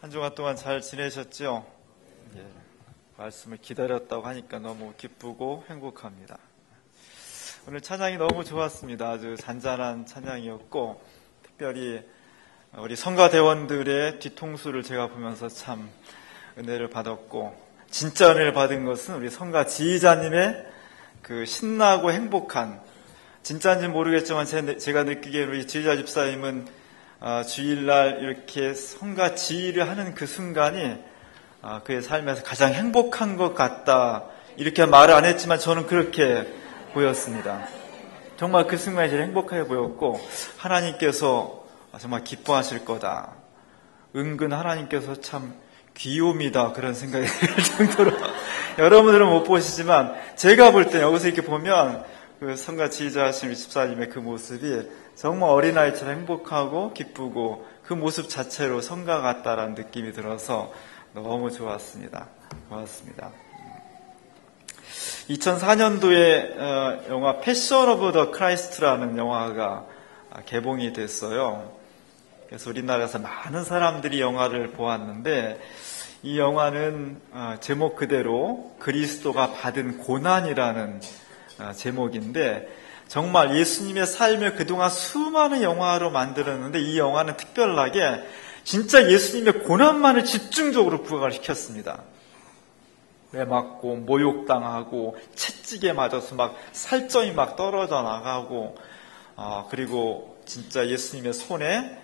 한 주간 동안 잘 지내셨죠? 예, 말씀을 기다렸다고 하니까 너무 기쁘고 행복합니다. 오늘 찬양이 너무 좋았습니다. 아주 잔잔한 찬양이었고, 특별히 우리 성가대원들의 뒤통수를 제가 보면서 참 은혜를 받았고, 진짜 은혜를 받은 것은 우리 성가 지휘자님의 그 신나고 행복한, 진짜인지 모르겠지만 제가 느끼기에 우리 지휘자 집사님은 주일날 이렇게 성가 지휘를 하는 그 순간이 그의 삶에서 가장 행복한 것 같다, 이렇게 말을 안 했지만 저는 그렇게 보였습니다. 정말 그 순간이 제일 행복하게 보였고, 하나님께서 정말 기뻐하실 거다, 은근 하나님께서 참 귀요미다, 그런 생각이 들 정도로 여러분들은 못 보시지만 제가 볼 때 여기서 이렇게 보면 그 성가 지휘자 하신 집사님의 그 모습이 정말 어린아이처럼 행복하고 기쁘고, 그 모습 자체로 성가 같다라는 느낌이 들어서 너무 좋았습니다. 고맙습니다. 2004년도에 영화 패션 오브 더 크라이스트라는 영화가 개봉이 됐어요. 그래서 우리나라에서 많은 사람들이 영화를 보았는데, 이 영화는 제목 그대로 그리스도가 받은 고난이라는 제목인데, 정말 예수님의 삶을 그동안 수많은 영화로 만들었는데, 이 영화는 특별하게 진짜 예수님의 고난만을 집중적으로 부각을 시켰습니다. 매 맞고 모욕당하고 채찍에 맞아서 막 살점이 막 떨어져 나가고, 그리고 진짜 예수님의 손에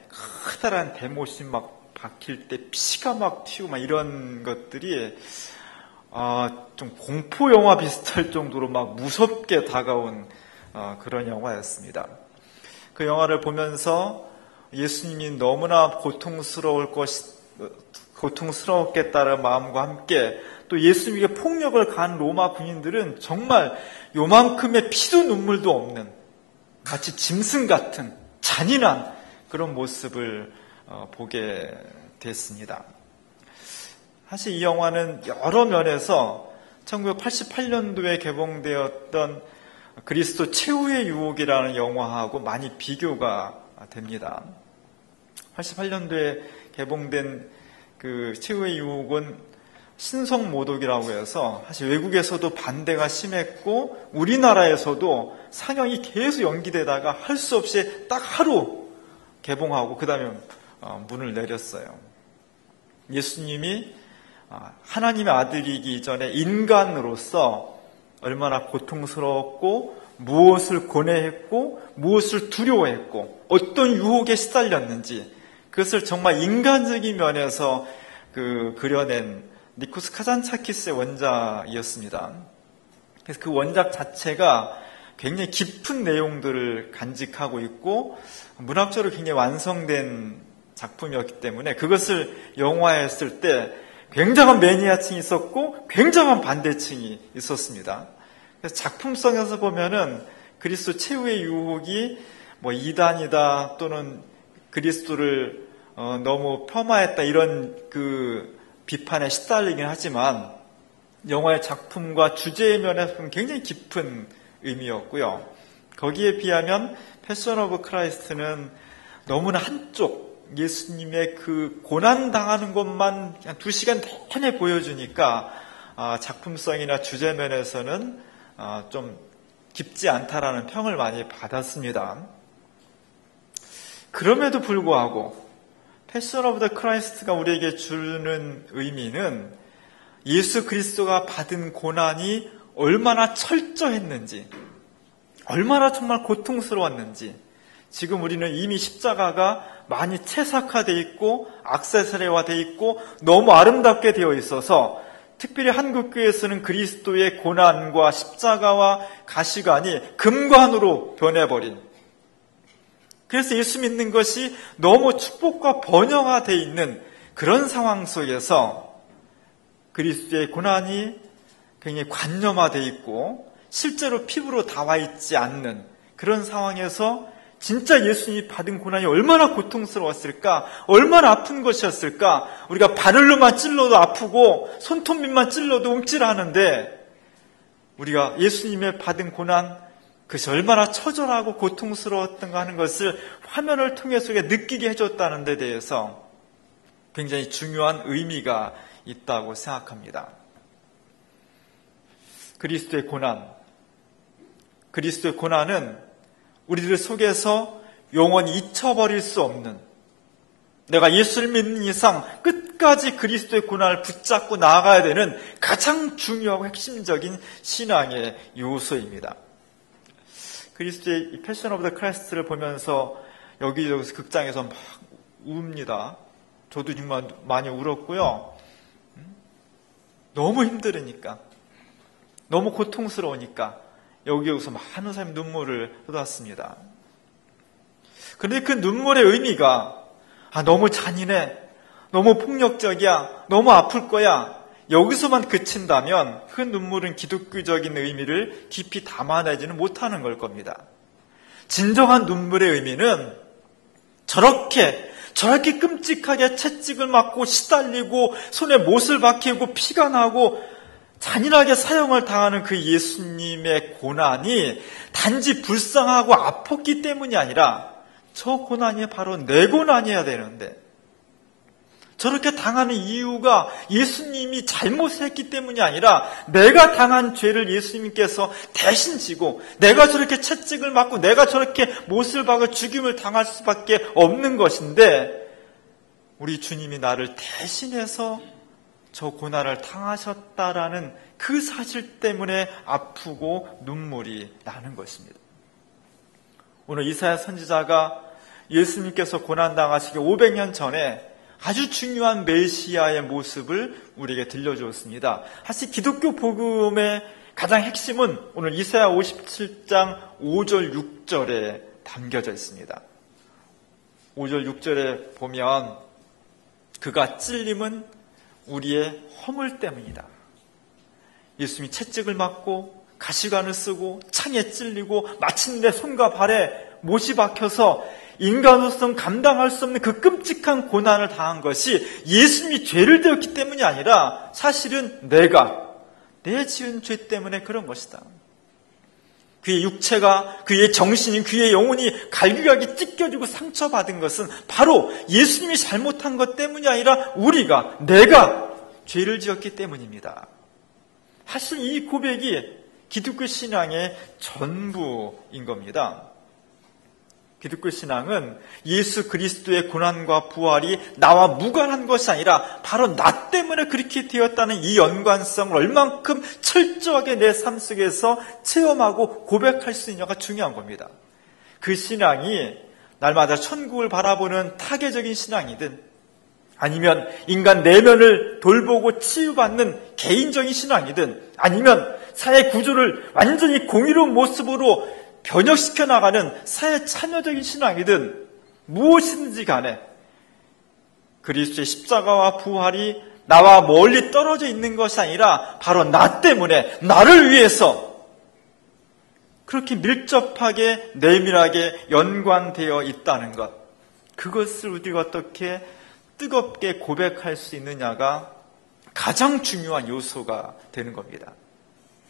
커다란 대못이 막 박힐 때 피가 막 튀고 막 이런 것들이 좀 공포 영화 비슷할 정도로 막 무섭게 다가온 그런 영화였습니다. 그 영화를 보면서 예수님이 너무나 고통스러웠겠다는 마음과 함께, 또 예수님에게 폭력을 가한 로마 군인들은 정말 요만큼의 피도 눈물도 없는 마치 짐승 같은 잔인한 그런 모습을 보게 됐습니다. 사실 이 영화는 여러 면에서 1988년도에 개봉되었던 그리스도 최후의 유혹이라는 영화하고 많이 비교가 됩니다. 88년도에 개봉된 그 최후의 유혹은 신성모독이라고 해서 사실 외국에서도 반대가 심했고, 우리나라에서도 상영이 계속 연기되다가 할 수 없이 딱 하루 개봉하고 그 다음에 문을 내렸어요. 예수님이 하나님의 아들이기 전에 인간으로서 얼마나 고통스러웠고, 무엇을 고뇌했고, 무엇을 두려워했고, 어떤 유혹에 시달렸는지, 그것을 정말 인간적인 면에서 그려낸 니코스 카잔차키스의 원작이었습니다. 그래서 그 원작 자체가 굉장히 깊은 내용들을 간직하고 있고, 문학적으로 굉장히 완성된 작품이었기 때문에 그것을 영화화했을 때 굉장한 매니아층이 있었고 굉장한 반대층이 있었습니다. 그래서 작품성에서 보면은 그리스도 최후의 유혹이 뭐 이단이다, 또는 그리스도를 너무 폄하했다, 이런 그 비판에 시달리긴 하지만, 영화의 작품과 주제의 면에서 보면 굉장히 깊은 의미였고요. 거기에 비하면 패션 오브 크라이스트는 너무나 한쪽, 예수님의 그 고난당하는 것만 그냥 2시간 내내 보여주니까 작품성이나 주제 면에서는 좀 깊지 않다라는 평을 많이 받았습니다. 그럼에도 불구하고 패션 오브 더 크라이스트가 우리에게 주는 의미는 예수 그리스도가 받은 고난이 얼마나 철저했는지, 얼마나 정말 고통스러웠는지, 지금 우리는 이미 십자가가 많이 채삭화되어 있고 액세서리화되어 있고 너무 아름답게 되어 있어서, 특별히 한국교회에서는 그리스도의 고난과 십자가와 가시관이 금관으로 변해버린, 그래서 예수 믿는 것이 너무 축복과 번영화되어 있는 그런 상황 속에서 그리스도의 고난이 굉장히 관념화되어 있고 실제로 피부로 닿아 있지 않는 그런 상황에서 진짜 예수님이 받은 고난이 얼마나 고통스러웠을까, 얼마나 아픈 것이었을까. 우리가 바늘로만 찔러도 아프고 손톱밑만 찔러도 움찔하는데, 우리가 예수님의 받은 고난, 그것이 얼마나 처절하고 고통스러웠던가 하는 것을 화면을 통해서 느끼게 해줬다는 데 대해서 굉장히 중요한 의미가 있다고 생각합니다. 그리스도의 고난은 우리들 속에서 영원히 잊혀버릴 수 없는, 내가 예수를 믿는 이상 끝까지 그리스도의 고난을 붙잡고 나아가야 되는 가장 중요하고 핵심적인 신앙의 요소입니다. 그리스도의 패션 오브 더 크라이스트를 보면서 여기저기서 극장에서 막 웁니다. 저도 정말 많이 울었고요. 너무 힘들으니까, 너무 고통스러우니까 여기저기서 많은 사람이 눈물을 쏟았습니다. 그런데 그 눈물의 의미가 너무 잔인해, 너무 폭력적이야, 너무 아플 거야, 여기서만 그친다면 그 눈물은 기독교적인 의미를 깊이 담아내지는 못하는 걸 겁니다. 진정한 눈물의 의미는 저렇게 끔찍하게 채찍을 맞고 시달리고 손에 못을 박히고 피가 나고 잔인하게 사형을 당하는 그 예수님의 고난이 단지 불쌍하고 아팠기 때문이 아니라 저 고난이 바로 내 고난이어야 되는데, 저렇게 당하는 이유가 예수님이 잘못했기 때문이 아니라 내가 당한 죄를 예수님께서 대신 지고, 내가 저렇게 채찍을 맞고 내가 저렇게 못을 박아 죽임을 당할 수밖에 없는 것인데, 우리 주님이 나를 대신해서 저 고난을 당하셨다라는 그 사실 때문에 아프고 눈물이 나는 것입니다. 오늘 이사야 선지자가 예수님께서 고난당하시기 500년 전에 아주 중요한 메시아의 모습을 우리에게 들려주었습니다. 사실 기독교 복음의 가장 핵심은 오늘 이사야 57장 5절 6절에 담겨져 있습니다. 5절 6절에 보면 그가 찔림은 우리의 허물 때문이다. 예수님이 채찍을 맞고 가시관을 쓰고 창에 찔리고 마침내 손과 발에 못이 박혀서 인간으로서는 감당할 수 없는 그 끔찍한 고난을 당한 것이 예수님이 죄를 지었기 때문이 아니라 사실은 내 지은 죄 때문에 그런 것이다. 그의 육체가, 그의 정신이, 그의 영혼이 갈기갈기 찢겨지고 상처받은 것은 바로 예수님이 잘못한 것 때문이 아니라 내가 죄를 지었기 때문입니다. 사실 이 고백이 기독교 신앙의 전부인 겁니다. 기독교 신앙은 예수 그리스도의 고난과 부활이 나와 무관한 것이 아니라 바로 나 때문에 그렇게 되었다는 이 연관성을 얼만큼 철저하게 내 삶 속에서 체험하고 고백할 수 있느냐가 중요한 겁니다. 그 신앙이 날마다 천국을 바라보는 타계적인 신앙이든 아니면 인간 내면을 돌보고 치유받는 개인적인 신앙이든 아니면 사회 구조를 완전히 공의로운 모습으로 변혁시켜 나가는 사회 참여적인 신앙이든 무엇이든지 간에 그리스도의 십자가와 부활이 나와 멀리 떨어져 있는 것이 아니라 바로 나 때문에, 나를 위해서 그렇게 밀접하게 내밀하게 연관되어 있다는 것, 그것을 우리가 어떻게 뜨겁게 고백할 수 있느냐가 가장 중요한 요소가 되는 겁니다.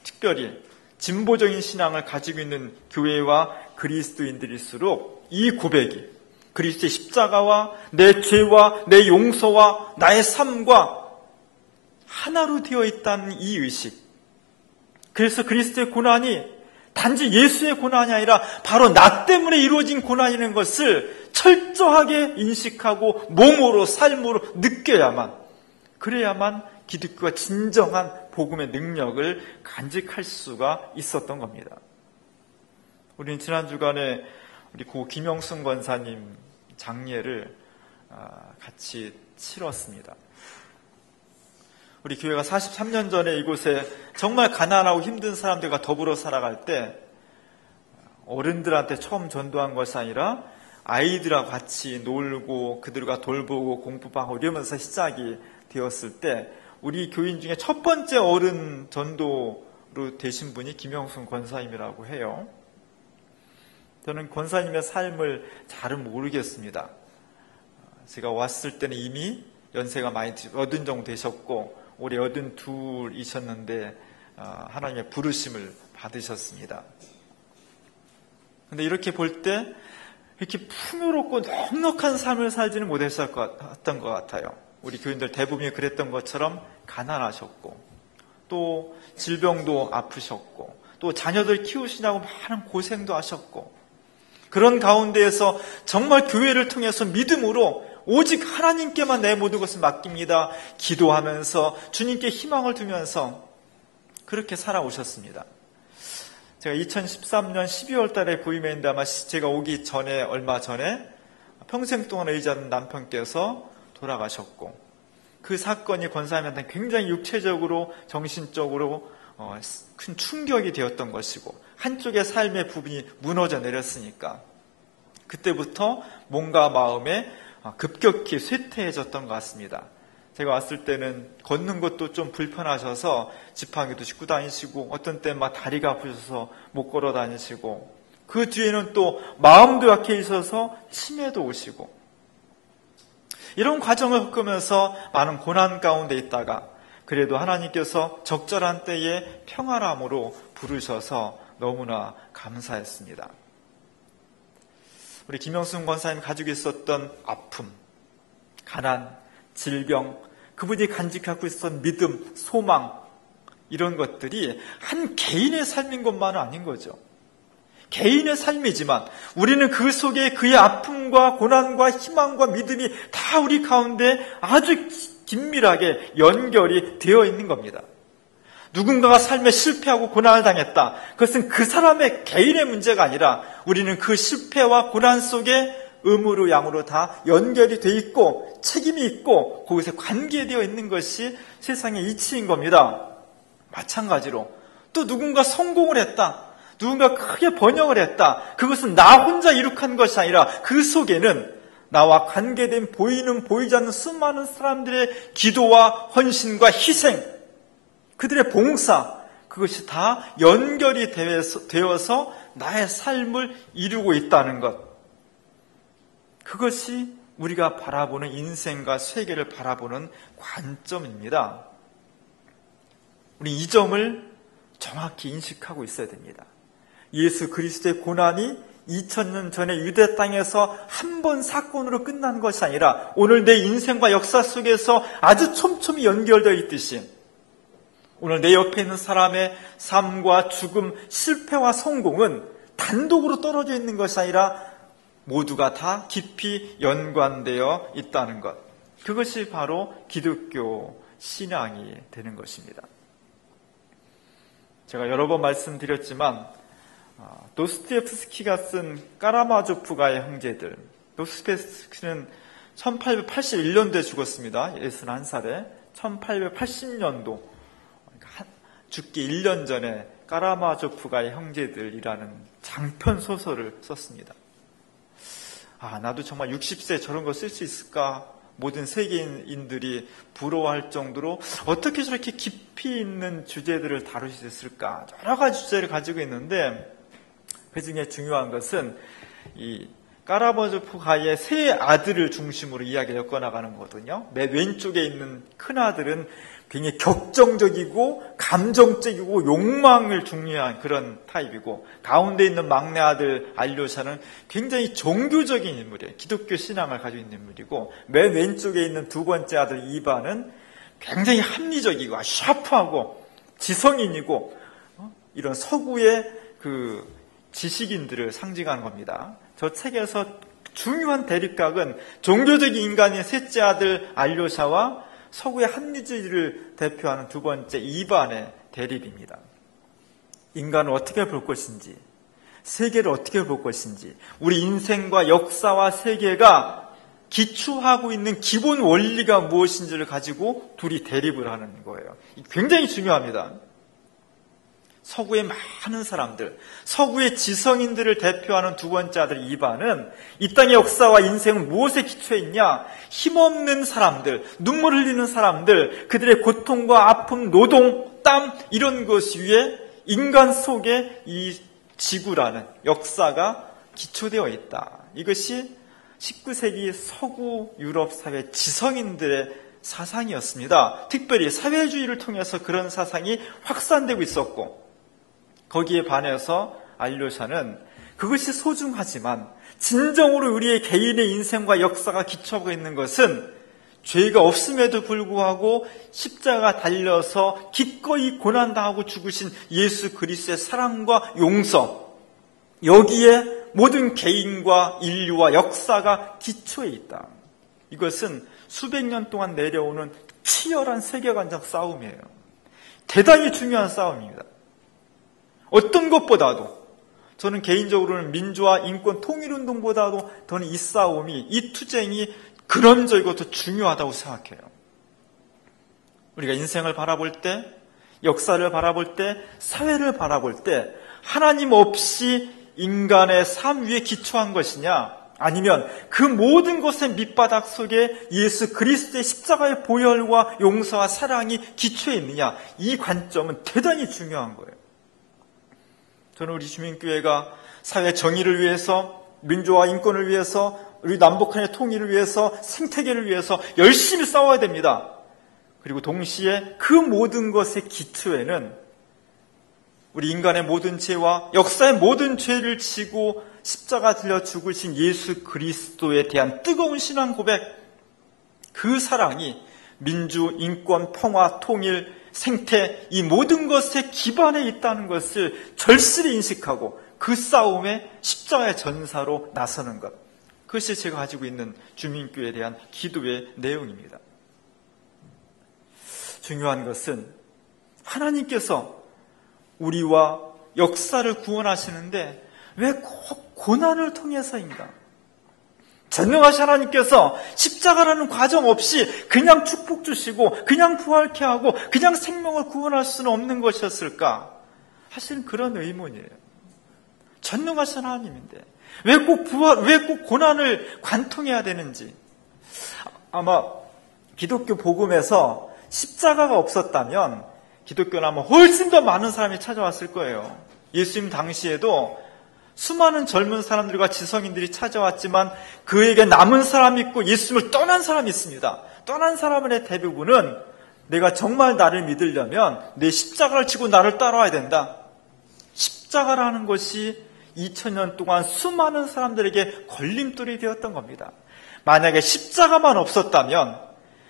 특별히 진보적인 신앙을 가지고 있는 교회와 그리스도인들일수록 이 고백이 그리스도의 십자가와 내 죄와 내 용서와 나의 삶과 하나로 되어 있다는 이 의식, 그래서 그리스도의 고난이 단지 예수의 고난이 아니라 바로 나 때문에 이루어진 고난이라는 것을 철저하게 인식하고 몸으로 삶으로 느껴야만, 그래야만 기독교가 진정한 복음의 능력을 간직할 수가 있었던 겁니다. 우리는 지난 주간에 우리 고 김영순 권사님 장례를 같이 치렀습니다. 우리 교회가 43년 전에 이곳에 정말 가난하고 힘든 사람들과 더불어 살아갈 때 어른들한테 처음 전도한 것이 아니라 아이들하고 같이 놀고 그들과 돌보고 공부하고 이러면서 시작이 되었을 때 우리 교인 중에 첫 번째 어른 전도로 되신 분이 김영순 권사님이라고 해요. 저는 권사님의 삶을 잘은 모르겠습니다. 제가 왔을 때는 이미 연세가 많이 80 정도 되셨고 올해 82이셨는데 하나님의 부르심을 받으셨습니다. 그런데 이렇게 볼 때 이렇게 풍요롭고 넉넉한 삶을 살지는 못했던 것 같아요. 우리 교인들 대부분이 그랬던 것처럼 가난하셨고, 또 질병도 아프셨고, 또 자녀들 키우시냐고 많은 고생도 하셨고, 그런 가운데에서 정말 교회를 통해서 믿음으로 오직 하나님께만 내 모든 것을 맡깁니다, 기도하면서 주님께 희망을 두면서 그렇게 살아오셨습니다. 제가 2013년 12월 달에 부임했는데 아마 제가 오기 전에, 얼마 전에 평생 동안 의지하는 남편께서 돌아가셨고, 그 사건이 권사님한테 굉장히 육체적으로, 정신적으로 큰 충격이 되었던 것이고, 한쪽의 삶의 부분이 무너져 내렸으니까 그때부터 몸과 마음에 급격히 쇠퇴해졌던 것 같습니다. 제가 왔을 때는 걷는 것도 좀 불편하셔서 지팡이도 짚고 다니시고, 어떤 때는 막 다리가 아프셔서 못 걸어 다니시고, 그 뒤에는 또 마음도 약해 있어서 치매도 오시고, 이런 과정을 겪으면서 많은 고난 가운데 있다가 그래도 하나님께서 적절한 때에 평안함으로 부르셔서 너무나 감사했습니다. 우리 김영순 권사님 가지고 있었던 아픔, 가난, 질병, 그분이 간직하고 있었던 믿음, 소망, 이런 것들이 한 개인의 삶인 것만은 아닌 거죠. 개인의 삶이지만 우리는 그 속에 그의 아픔과 고난과 희망과 믿음이 다 우리 가운데 아주 긴밀하게 연결이 되어 있는 겁니다. 누군가가 삶에 실패하고 고난을 당했다. 그것은 그 사람의 개인의 문제가 아니라 우리는 그 실패와 고난 속에 음으로 양으로 다 연결이 되어 있고 책임이 있고 거기서 관계되어 있는 것이 세상의 이치인 겁니다. 마찬가지로 또 누군가 성공을 했다. 누군가 크게 번영을 했다. 그것은 나 혼자 이룩한 것이 아니라 그 속에는 나와 관계된 보이는 보이지 않는 수많은 사람들의 기도와 헌신과 희생, 그들의 봉사, 그것이 다 연결이 되어서 나의 삶을 이루고 있다는 것. 그것이 우리가 바라보는 인생과 세계를 바라보는 관점입니다. 우리 이 점을 정확히 인식하고 있어야 됩니다. 예수 그리스도의 고난이 2000년 전에 유대 땅에서 한 번 사건으로 끝난 것이 아니라 오늘 내 인생과 역사 속에서 아주 촘촘히 연결되어 있듯이 오늘 내 옆에 있는 사람의 삶과 죽음, 실패와 성공은 단독으로 떨어져 있는 것이 아니라 모두가 다 깊이 연관되어 있다는 것. 그것이 바로 기독교 신앙이 되는 것입니다. 제가 여러 번 말씀드렸지만 도스토옙스키가 쓴 까라마조프가의 형제들, 도스토옙스키는 1881년도에 죽었습니다. 61살에 1880년도 죽기 1년 전에 까라마조프가의 형제들이라는 장편 소설을 썼습니다. 나도 정말 60세 저런 거 쓸 수 있을까? 모든 세계인들이 부러워할 정도로 어떻게 저렇게 깊이 있는 주제들을 다룰 수 있을까? 여러 가지 주제를 가지고 있는데 그 중에 중요한 것은 이 까라마조프가의 세 아들을 중심으로 이야기를 엮어나가는 거거든요. 맨 왼쪽에 있는 큰 아들은 굉장히 격정적이고 감정적이고 욕망을 중요한 그런 타입이고, 가운데 있는 막내 아들 알료샤는 굉장히 종교적인 인물이에요. 기독교 신앙을 가지고 있는 인물이고, 맨 왼쪽에 있는 두 번째 아들 이바는 굉장히 합리적이고 샤프하고 지성인이고 이런 서구의 그 지식인들을 상징하는 겁니다. 저 책에서 중요한 대립각은 종교적인 인간의 셋째 아들 알료샤와 서구의 합리주의를 대표하는 두 번째 이반의 대립입니다. 인간을 어떻게 볼 것인지, 세계를 어떻게 볼 것인지, 우리 인생과 역사와 세계가 기초하고 있는 기본 원리가 무엇인지를 가지고 둘이 대립을 하는 거예요. 굉장히 중요합니다. 서구의 많은 사람들, 서구의 지성인들을 대표하는 두 번째 아들 이반은 이 땅의 역사와 인생은 무엇에 기초해 있냐? 힘없는 사람들, 눈물 흘리는 사람들, 그들의 고통과 아픔, 노동, 땀 이런 것 위에 인간 속에 이 지구라는 역사가 기초되어 있다. 이것이 19세기 서구 유럽 사회 지성인들의 사상이었습니다. 특별히 사회주의를 통해서 그런 사상이 확산되고 있었고, 거기에 반해서 알료샤는 그것이 소중하지만 진정으로 우리의 개인의 인생과 역사가 기초하고 있는 것은 죄가 없음에도 불구하고 십자가 달려서 기꺼이 고난당하고 죽으신 예수 그리스도의 사랑과 용서, 여기에 모든 개인과 인류와 역사가 기초에 있다. 이것은 수백 년 동안 내려오는 치열한 세계관적 싸움이에요. 대단히 중요한 싸움입니다. 어떤 것보다도 저는 개인적으로는 민주화, 인권, 통일운동보다도 저는 이 싸움이, 이 투쟁이 근원적이고 더 중요하다고 생각해요. 우리가 인생을 바라볼 때, 역사를 바라볼 때, 사회를 바라볼 때 하나님 없이 인간의 삶 위에 기초한 것이냐, 아니면 그 모든 것의 밑바닥 속에 예수 그리스도의 십자가의 보혈과 용서와 사랑이 기초에 있느냐, 이 관점은 대단히 중요한 거예요. 저는 우리 주민교회가 사회 정의를 위해서, 민주화 인권을 위해서, 우리 남북한의 통일을 위해서, 생태계를 위해서 열심히 싸워야 됩니다. 그리고 동시에 그 모든 것의 기초에는 우리 인간의 모든 죄와 역사의 모든 죄를 지고 십자가 들려 죽으신 예수 그리스도에 대한 뜨거운 신앙 고백, 그 사랑이 민주, 인권, 평화, 통일, 생태, 이 모든 것의 기반에 있다는 것을 절실히 인식하고 그 싸움에 십자가의 전사로 나서는 것, 그것이 제가 가지고 있는 주민교회에 대한 기도의 내용입니다. 중요한 것은 하나님께서 우리와 역사를 구원하시는데 왜 꼭 고난을 통해서인가? 전능하신 하나님께서 십자가라는 과정 없이 그냥 축복 주시고 그냥 부활케 하고 그냥 생명을 구원할 수는 없는 것이었을까? 사실은 그런 의문이에요. 전능하신 하나님인데 왜 꼭 고난을 관통해야 되는지. 아마 기독교 복음에서 십자가가 없었다면 기독교는 아마 훨씬 더 많은 사람이 찾아왔을 거예요. 예수님 당시에도 수많은 젊은 사람들과 지성인들이 찾아왔지만 그에게 남은 사람이 있고 예수님을 떠난 사람이 있습니다. 떠난 사람의 대부분은 내가 정말 나를 믿으려면 내 십자가를 지고 나를 따라와야 된다. 십자가라는 것이 2000년 동안 수많은 사람들에게 걸림돌이 되었던 겁니다. 만약에 십자가만 없었다면,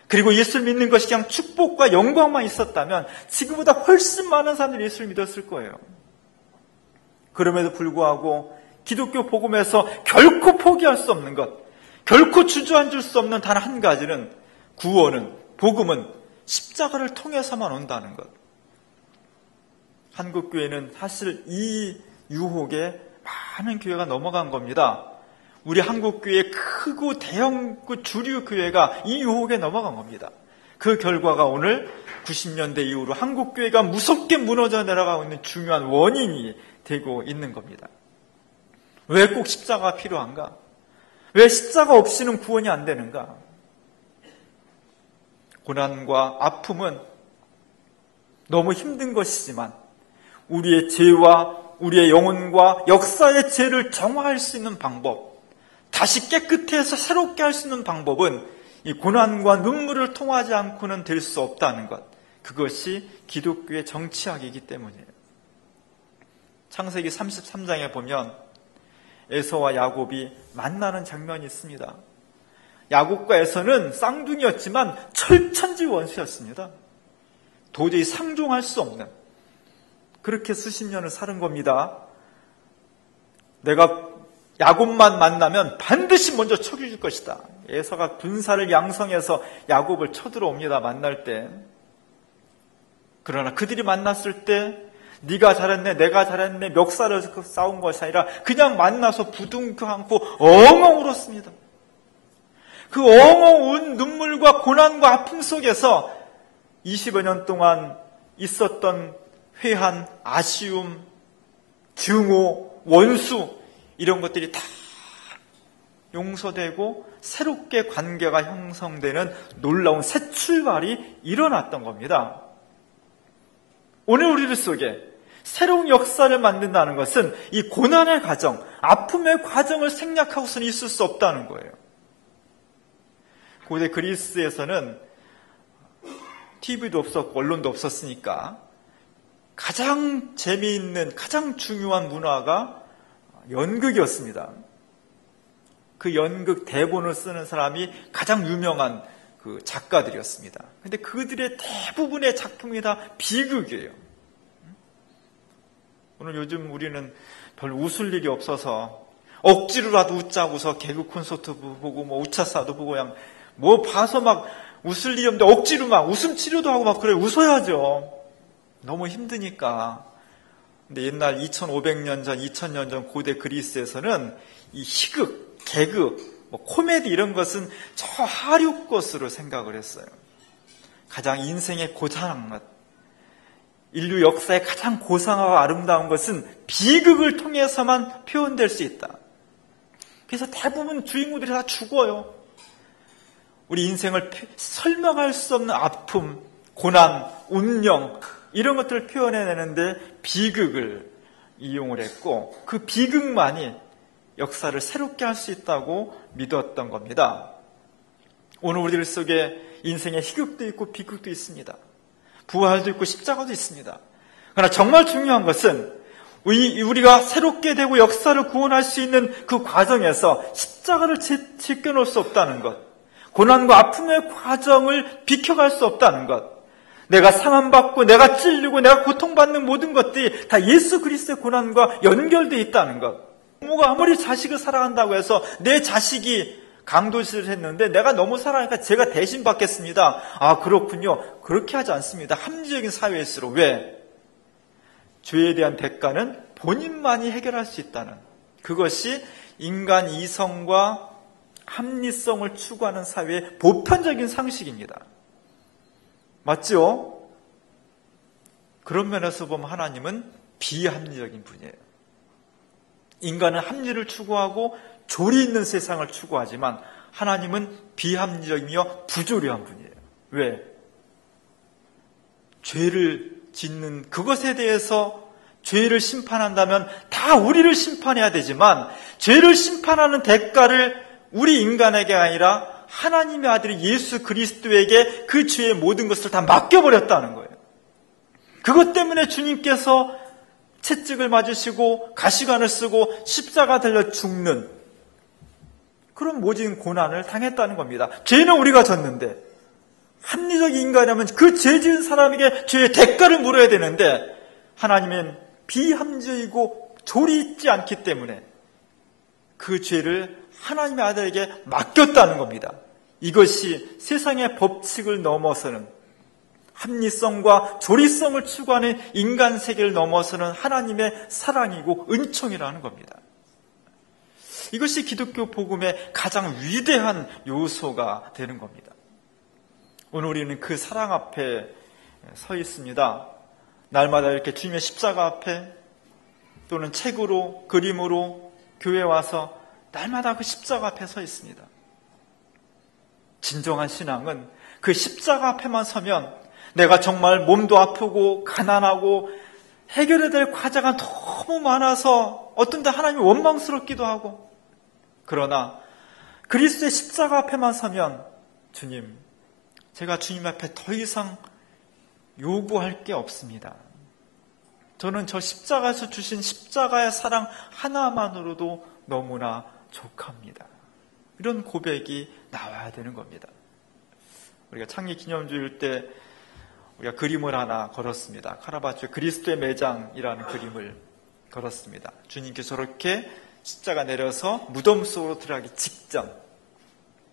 그리고 예수를 믿는 것이 그냥 축복과 영광만 있었다면 지금보다 훨씬 많은 사람들이 예수를 믿었을 거예요. 그럼에도 불구하고 기독교 복음에서 결코 포기할 수 없는 것, 결코 주저앉을 수 없는 단 한 가지는 구원은, 복음은 십자가를 통해서만 온다는 것. 한국교회는 사실 이 유혹에 많은 교회가 넘어간 겁니다. 우리 한국교회의 크고 대형 주류 교회가 이 유혹에 넘어간 겁니다. 그 결과가 오늘 90년대 이후로 한국교회가 무섭게 무너져 내려가고 있는 중요한 원인이 되고 있는 겁니다. 왜 꼭 십자가가 필요한가? 왜 십자가 없이는 구원이 안 되는가? 고난과 아픔은 너무 힘든 것이지만 우리의 죄와 우리의 영혼과 역사의 죄를 정화할 수 있는 방법, 다시 깨끗해서 새롭게 할 수 있는 방법은 이 고난과 눈물을 통하지 않고는 될 수 없다는 것, 그것이 기독교의 정치학이기 때문이에요. 창세기 33장에 보면 에서와 야곱이 만나는 장면이 있습니다. 야곱과 에서는 쌍둥이였지만 철천지 원수였습니다. 도저히 상종할 수 없는, 그렇게 수십 년을 사는 겁니다. 내가 야곱만 만나면 반드시 먼저 쳐줄 것이다. 에서가 군사를 양성해서 야곱을 쳐들어옵니다. 만날 때. 그러나 그들이 만났을 때 네가 잘했네, 내가 잘했네, 멱살을 싸운 것이 아니라 그냥 만나서 부둥켜 안고 엉엉 울었습니다. 그 엉엉 운 눈물과 고난과 아픔 속에서 20여 년 동안 있었던 회한, 아쉬움, 증오, 원수, 이런 것들이 다 용서되고 새롭게 관계가 형성되는 놀라운 새 출발이 일어났던 겁니다. 오늘 우리들 속에 새로운 역사를 만든다는 것은 이 고난의 과정, 아픔의 과정을 생략하고서는 있을 수 없다는 거예요. 고대 그리스에서는 TV도 없었고 언론도 없었으니까 가장 재미있는, 가장 중요한 문화가 연극이었습니다. 그 연극 대본을 쓰는 사람이 가장 유명한 그 작가들이었습니다. 근데 그들의 대부분의 작품이 다 비극이에요. 오늘 요즘 우리는 별 웃을 일이 없어서 억지로라도 웃자고서 개그 콘서트 보고 뭐 우차사도 보고 그냥 뭐 봐서 막 웃을 일이 없는데 억지로 막 웃음 치료도 하고 막 그래. 웃어야죠. 너무 힘드니까. 근데 옛날 2500년 전, 2000년 전 고대 그리스에서는 이 희극, 개그, 뭐 코미디 이런 것은 저 하류 것으로 생각을 했어요. 가장 인생의 고상한 것, 인류 역사의 가장 고상하고 아름다운 것은 비극을 통해서만 표현될 수 있다. 그래서 대부분 주인공들이 다 죽어요. 우리 인생을 설명할 수 없는 아픔, 고난, 운명 이런 것들을 표현해내는데 비극을 이용을 했고 그 비극만이 역사를 새롭게 할 수 있다고 믿었던 겁니다. 오늘 우리들 속에 인생의 희극도 있고 비극도 있습니다. 부활도 있고 십자가도 있습니다. 그러나 정말 중요한 것은 우리가 새롭게 되고 역사를 구원할 수 있는 그 과정에서 십자가를 지켜놓을 수 없다는 것, 고난과 아픔의 과정을 비켜갈 수 없다는 것, 내가 상함받고 내가 찔리고 내가 고통받는 모든 것들이 다 예수 그리스도의 고난과 연결되어 있다는 것. 부모가 아무리 자식을 사랑한다고 해서 내 자식이 강도질을 했는데 내가 너무 사랑하니까 제가 대신 받겠습니다. 아, 그렇군요. 그렇게 하지 않습니다. 합리적인 사회일수록. 왜? 죄에 대한 대가는 본인만이 해결할 수 있다는, 그것이 인간 이성과 합리성을 추구하는 사회의 보편적인 상식입니다. 맞죠? 그런 면에서 보면 하나님은 비합리적인 분이에요. 인간은 합리를 추구하고 조리 있는 세상을 추구하지만 하나님은 비합리적이며 부조리한 분이에요. 왜? 죄를 짓는 그것에 대해서 죄를 심판한다면 다 우리를 심판해야 되지만 죄를 심판하는 대가를 우리 인간에게 아니라 하나님의 아들 예수 그리스도에게 그 죄의 모든 것을 다 맡겨버렸다는 거예요. 그것 때문에 주님께서 채찍을 맞으시고 가시관을 쓰고 십자가 달려 죽는 그런 모진 고난을 당했다는 겁니다. 죄는 우리가 졌는데 합리적 인간이라면 그 죄 지은 사람에게 죄의 대가를 물어야 되는데 하나님은 비합리적이고 조리 있지 않기 때문에 그 죄를 하나님의 아들에게 맡겼다는 겁니다. 이것이 세상의 법칙을 넘어서는 합리성과 조리성을 추구하는 인간 세계를 넘어서는 하나님의 사랑이고 은총이라는 겁니다. 이것이 기독교 복음의 가장 위대한 요소가 되는 겁니다. 오늘 우리는 그 사랑 앞에 서 있습니다. 날마다 이렇게 주님의 십자가 앞에 또는 책으로 그림으로 교회에 와서 날마다 그 십자가 앞에 서 있습니다. 진정한 신앙은 그 십자가 앞에만 서면 내가 정말 몸도 아프고 가난하고 해결해야 될 과제가 너무 많아서 어떤 때 하나님이 원망스럽기도 하고, 그러나 그리스도의 십자가 앞에만 서면 주님, 제가 주님 앞에 더 이상 요구할 게 없습니다. 저는 저 십자가에서 주신 십자가의 사랑 하나만으로도 너무나 족합니다. 이런 고백이 나와야 되는 겁니다. 우리가 창립 기념주일 때 우리가 그림을 하나 걸었습니다. 카라바초의 그리스도의 매장이라는 그림을 걸었습니다. 주님께서 저렇게 십자가 내려서 무덤 속으로 들어가기 직전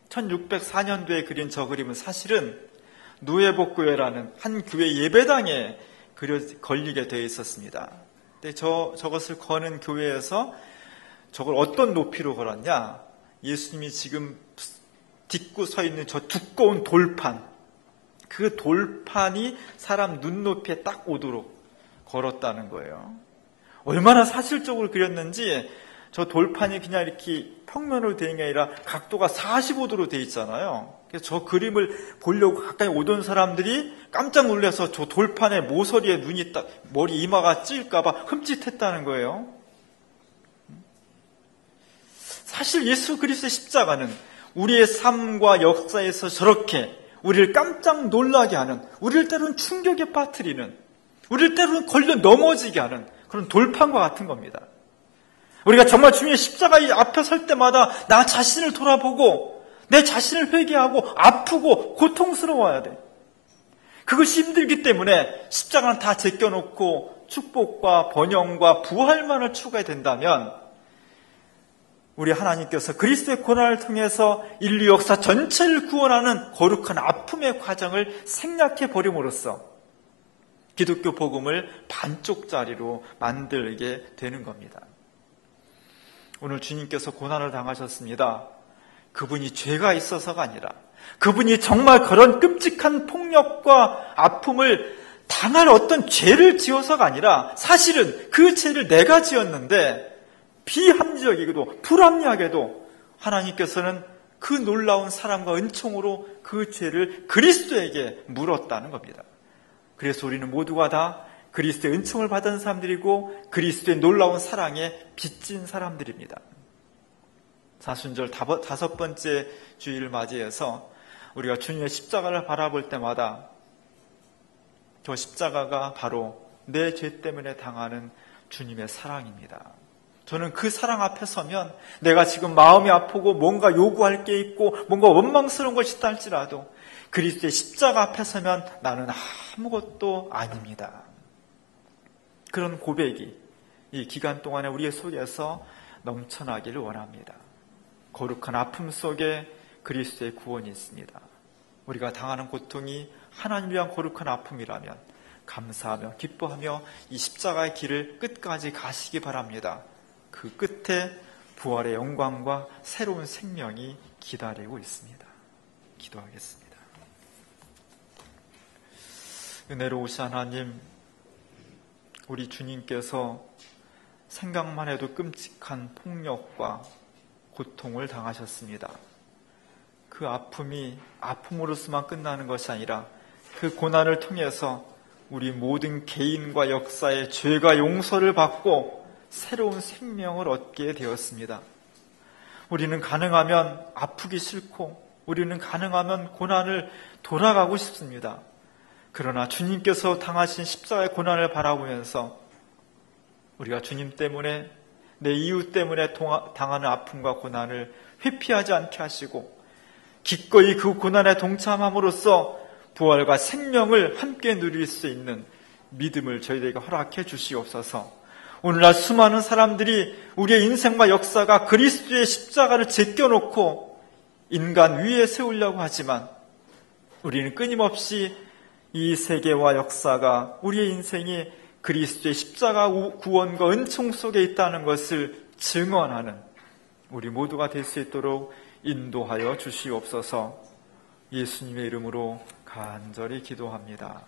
1604년도에 그린 저 그림은 사실은 누에복교회라는 한 교회 예배당에 걸리게 되어 있었습니다. 근데 저것을 거는 교회에서 저걸 어떤 높이로 걸었냐? 예수님이 지금 딛고 서 있는 저 두꺼운 돌판, 그 돌판이 사람 눈높이에 딱 오도록 걸었다는 거예요. 얼마나 사실적으로 그렸는지 저 돌판이 그냥 이렇게 평면으로 되는 게 아니라 각도가 45도로 돼 있잖아요. 그래서 저 그림을 보려고 가까이 오던 사람들이 깜짝 놀라서 저 돌판에 모서리에 눈이 딱 머리 이마가 찔까 봐 흠칫했다는 거예요. 사실 예수 그리스도의 십자가는 우리의 삶과 역사에서 저렇게 우리를 깜짝 놀라게 하는, 우리를 때로는 충격에 빠뜨리는, 우리를 때로는 걸려 넘어지게 하는 그런 돌판과 같은 겁니다. 우리가 정말 주님의 십자가 앞에 설 때마다 나 자신을 돌아보고 내 자신을 회개하고 아프고 고통스러워야 돼. 그것이 힘들기 때문에 십자가는 다 제껴놓고 축복과 번영과 부활만을 추구해야 된다면 우리 하나님께서 그리스도의 고난을 통해서 인류 역사 전체를 구원하는 거룩한 아픔의 과정을 생략해 버림으로써 기독교 복음을 반쪽짜리로 만들게 되는 겁니다. 오늘 주님께서 고난을 당하셨습니다. 그분이 죄가 있어서가 아니라 그분이 정말 그런 끔찍한 폭력과 아픔을 당할 어떤 죄를 지어서가 아니라 사실은 그 죄를 내가 지었는데 비합리적이게도 불합리하게도 하나님께서는 그 놀라운 사랑과 은총으로 그 죄를 그리스도에게 물었다는 겁니다. 그래서 우리는 모두가 다 그리스도의 은총을 받은 사람들이고 그리스도의 놀라운 사랑에 빚진 사람들입니다. 사순절 5번째 주일을 맞이해서 우리가 주님의 십자가를 바라볼 때마다 저 십자가가 바로 내 죄 때문에 당하는 주님의 사랑입니다. 저는 그 사랑 앞에 서면 내가 지금 마음이 아프고 뭔가 요구할 게 있고 뭔가 원망스러운 것이 있다 할지라도 그리스도의 십자가 앞에 서면 나는 아무것도 아닙니다. 그런 고백이 이 기간 동안에 우리의 속에서 넘쳐나기를 원합니다. 거룩한 아픔 속에 그리스도의 구원이 있습니다. 우리가 당하는 고통이 하나님 위한 거룩한 아픔이라면 감사하며 기뻐하며 이 십자가의 길을 끝까지 가시기 바랍니다. 그 끝에 부활의 영광과 새로운 생명이 기다리고 있습니다. 기도하겠습니다. 은혜로우신 하나님, 우리 주님께서 생각만 해도 끔찍한 폭력과 고통을 당하셨습니다. 그 아픔이 아픔으로서만 끝나는 것이 아니라 그 고난을 통해서 우리 모든 개인과 역사의 죄가 용서를 받고 새로운 생명을 얻게 되었습니다. 우리는 가능하면 아프기 싫고 우리는 가능하면 고난을 돌아가고 싶습니다. 그러나 주님께서 당하신 십자가의 고난을 바라보면서 우리가 주님 때문에 내 이웃 때문에 당하는 아픔과 고난을 회피하지 않게 하시고 기꺼이 그 고난에 동참함으로써 부활과 생명을 함께 누릴 수 있는 믿음을 저희들에게 허락해 주시옵소서. 오늘날 수많은 사람들이 우리의 인생과 역사가 그리스도의 십자가를 제껴놓고 인간 위에 세우려고 하지만 우리는 끊임없이 이 세계와 역사가 우리의 인생이 그리스도의 십자가 구원과 은총 속에 있다는 것을 증언하는 우리 모두가 될 수 있도록 인도하여 주시옵소서. 예수님의 이름으로 간절히 기도합니다.